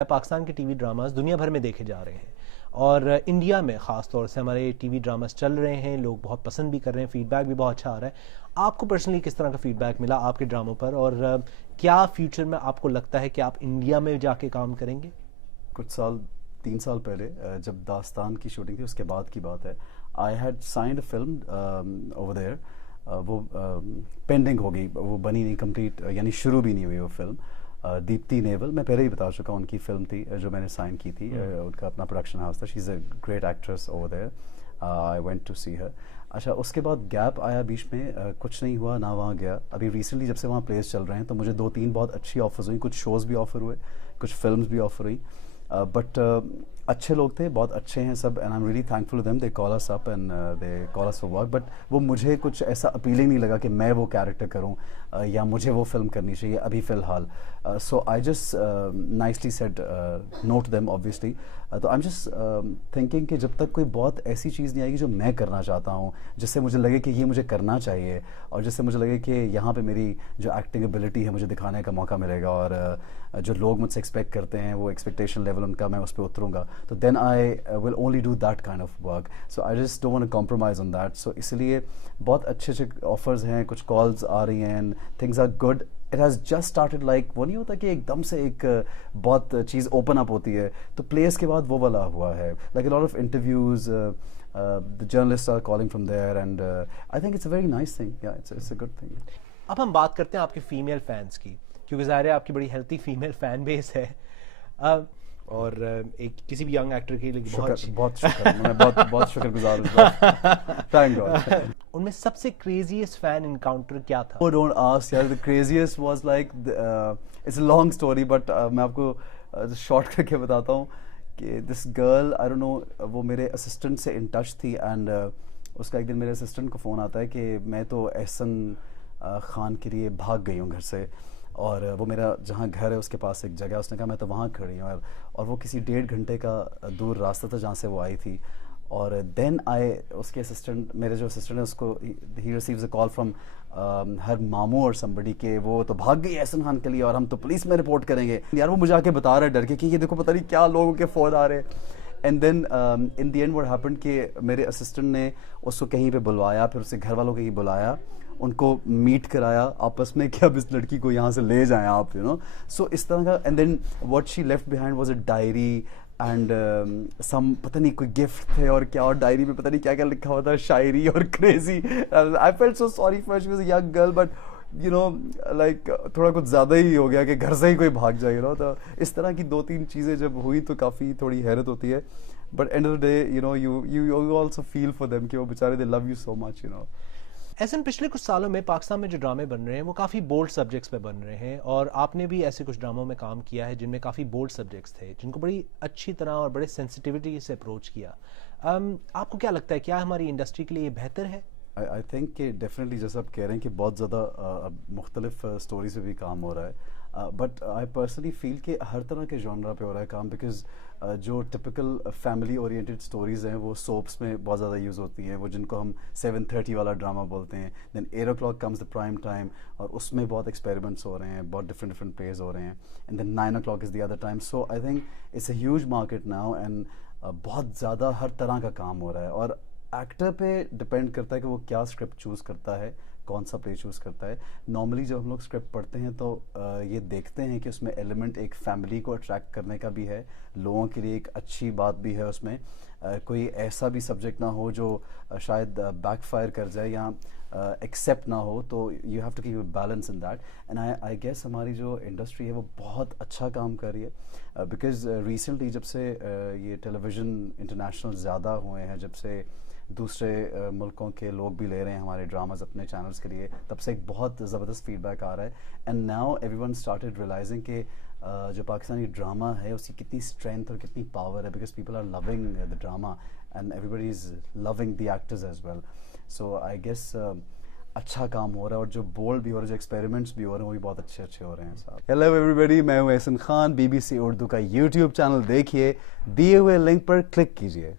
पाकिस्तान के TV dramas दुनिया भर में देखे जा रहे हैं और इंडिया में ख़ास तौर से हमारे टीवी ड्रामास चल रहे हैं, लोग बहुत पसंद भी कर रहे हैं, फीडबैक भी बहुत अच्छा आ रहा है। आपको पर्सनली किस तरह का फीडबैक मिला आपके ड्रामों पर और क्या फ्यूचर में आपको लगता है कि आप इंडिया में जाके काम करेंगे? कुछ साल 3 साल पहले जब दास्तान की शूटिंग थी उसके बाद की बात है। I had signed a film over there. वो पेंडिंग हो गई, वो बनी नहीं कंप्लीट, यानी शुरू भी नहीं हुई वो फिल्म। दीप्ति नेवल, मैं पहले ही बता चुका हूँ, उनकी फिल्म थी जो मैंने साइन की थी। उनका अपना प्रोडक्शन हाउस था। She is a great actress over there. I went to see her. अच्छा, उसके बाद गैप आया बीच में, कुछ नहीं हुआ, ना वहाँ गया। अभी रिसेंटली जब से वहाँ प्लेस चल रहे हैं तो मुझे 2-3 बहुत अच्छी ऑफर्स हुई, कुछ शोज़ भी ऑफर हुए, कुछ फिल्म्स भी ऑफर हुई। बट अच्छे लोग थे, बहुत अच्छे हैं सब, and I am really thankful them. They call us up and they call us for work. But वो मुझे कुछ ऐसा अपीलिंग नहीं लगा कि मैं वो कैरेक्टर करूं या मुझे वो फिल्म करनी चाहिए अभी फ़िलहाल। So I just nicely said no to them obviously. तो आई एम जस्ट थिंकिंग कि जब तक कोई बहुत ऐसी चीज़ नहीं आएगी जो मैं करना चाहता हूँ, जिससे मुझे लगे कि ये मुझे करना चाहिए और जिससे मुझे लगे कि यहाँ पे मेरी जो एक्टिंग एबिलिटी है मुझे दिखाने का मौका मिलेगा और जो लोग मुझसे एक्सपेक्ट करते हैं वो एक्सपेक्टेशन लेवल उनका, मैं उस पर उतरूँगा, तो then I will only do that kind of work. So I just don't want to compromise on that. So इसलिए बहुत अच्छे अच्छे ऑफर्स हैं, कुछ कॉल्स आ रही हैं and things are good. It has just started, like वो नहीं होता कि एकदम से एक बहुत चीज़ ओपन अप होती है, तो प्लेस के बाद वो वाला हुआ है। Like a lot of interviews, the journalist are calling from there and I think it's a very nice thing. या इट्स अ गुड थिंग। अब हम बात करते हैं आपके फीमेल फैंस की, क्योंकि ज़ाहिर है आपकी बड़ी हेल्थी फीमेल फैन बेस है। और एक किसी भी यंग एक्टर के लिए बहुत शुक्र, मैं बहुत बहुत शुक्रगुजार हूँ। Thank God. उनमें सबसे क्रेजीएस्ट फैन इनकाउंटर क्या था? Oh, don't ask यार। The craziest was like it's a long story, but मैं आपको शॉर्ट करके बताता हूँ कि this girl, I don't know, वो मेरे असिस्टेंट से इन टच थी एंड उसका एक दिन मेरे असिस्टेंट को फ़ोन आता है कि मैं तो एहसन खान के लिए भाग गई हूँ घर से, और वो मेरा जहाँ घर है उसके पास एक जगह है, उसने कहा मैं तो वहाँ खड़ी हूँ, और वो किसी 1.5 घंटे का दूर रास्ता था जहाँ से वो आई थी। और देन आई, उसके असिस्टेंट, मेरे जो असिस्टेंट है उसको, he receives a call from her मामू और समबडी के वो तो भाग गई एहसन खान के लिए और हम तो पुलिस में रिपोर्ट करेंगे। यार वो मुझे आके बता रहा है डर के कि ये देखो पता नहीं क्या लोगों के फ़ोन आ रहे हैं। And then in the end what happened कि मेरे असिस्टेंट ने उसको कहीं पे बुलवाया, फिर उसके घर वालों को ही बुलाया, उनको मीट कराया आपस में कि अब इस लड़की को यहाँ से ले जाएं आप, यू नो। सो इस तरह का। And then what she left behind was a diary and some, पता नहीं कोई गिफ्ट थे और क्या, और डायरी में पता नहीं क्या क्या लिखा हुआ था, शायरी और crazy. I felt so sorry for, she was a young girl, but you know like थोड़ा कुछ ज़्यादा ही हो गया कि घर से ही कोई भाग जाए, यू नो। तो इस तरह की 2-3 चीज़ें जब हुई तो काफ़ी थोड़ी हैरत होती है, but end of the day you know you also feel for them कि वो बेचारे, दे love you so much, you know. ऐसे पिछले कुछ सालों में पाकिस्तान में जो ड्रामे बन रहे हैं वो काफ़ी बोल्ड सब्जेक्ट्स पे बन रहे हैं, और आपने भी ऐसे कुछ ड्रामों में काम किया है जिनमें काफ़ी बोल्ड सब्जेक्ट्स थे, जिनको बड़ी अच्छी तरह और बड़े सेंसिटिविटी से अप्रोच किया। आपको क्या लगता है, क्या हमारी इंडस्ट्री के लिए ये बेहतर है? आई थिंक कि डेफिनेटली, जैसा आप कह रहे हैं कि बहुत ज़्यादा मुख्तलिफ स्टोरी से भी काम हो रहा है, बट आई पर्सनली फील कि हर तरह के जॉनरा पे हो रहा है काम, बिकॉज जो टिपिकल फैमिली ओरिएंटेड स्टोरीज़ हैं वो सोप्स में बहुत ज़्यादा यूज़ होती हैं, वो जिनको हम 7:30 वाला ड्रामा बोलते हैं। Then 8 o'clock comes the prime time, और उसमें बहुत एक्सपेरिमेंट्स हो रहे हैं, बहुत डिफरेंट प्लेज हो रहे हैं। And then 9 o'clock is the other time. So I think it's a huge market now, and बहुत ज़्यादा हर तरह का काम हो रहा है, और एक्टर पे डिपेंड करता है कि वो क्या स्क्रिप्ट चूज़ करता है, कौन सा प्ले चूज़ करता है। नॉर्मली जब हम लोग स्क्रिप्ट पढ़ते हैं तो ये देखते हैं कि उसमें एलिमेंट एक फैमिली को अट्रैक्ट करने का भी है, लोगों के लिए एक अच्छी बात भी है उसमें, कोई ऐसा भी सब्जेक्ट ना हो जो शायद बैकफायर कर जाए या एक्सेप्ट ना हो, तो you have to keep a balance in that. And I guess हमारी जो इंडस्ट्री है वो बहुत अच्छा काम कर रही है, बिकॉज रिसेंटली जब से ये टेलीविज़न इंटरनेशनल ज़्यादा हुए हैं, जब से दूसरे मुल्कों के लोग भी ले रहे हैं हमारे ड्रामाज अपने चैनल्स के लिए, तब से एक बहुत ज़बरदस्त फीडबैक आ रहा है। And now everyone started realising कि जो पाकिस्तानी ड्रामा है उसकी कितनी स्ट्रेंथ और कितनी पावर है, because people are loving the drama and everybody is loving the actors as well. So I guess अच्छा काम हो रहा है, और जो बोल्ड भी हो रहा है, जो एक्सपेरिमेंट्स भी हो रहे हैं, वो भी बहुत अच्छे अच्छे हो रहे हैं साहब। हेलो एवरीबडी, मैं हूँ एहसन खान। BBC उर्दू का YouTube चैनल देखिए, दिए हुए लिंक पर क्लिक कीजिए।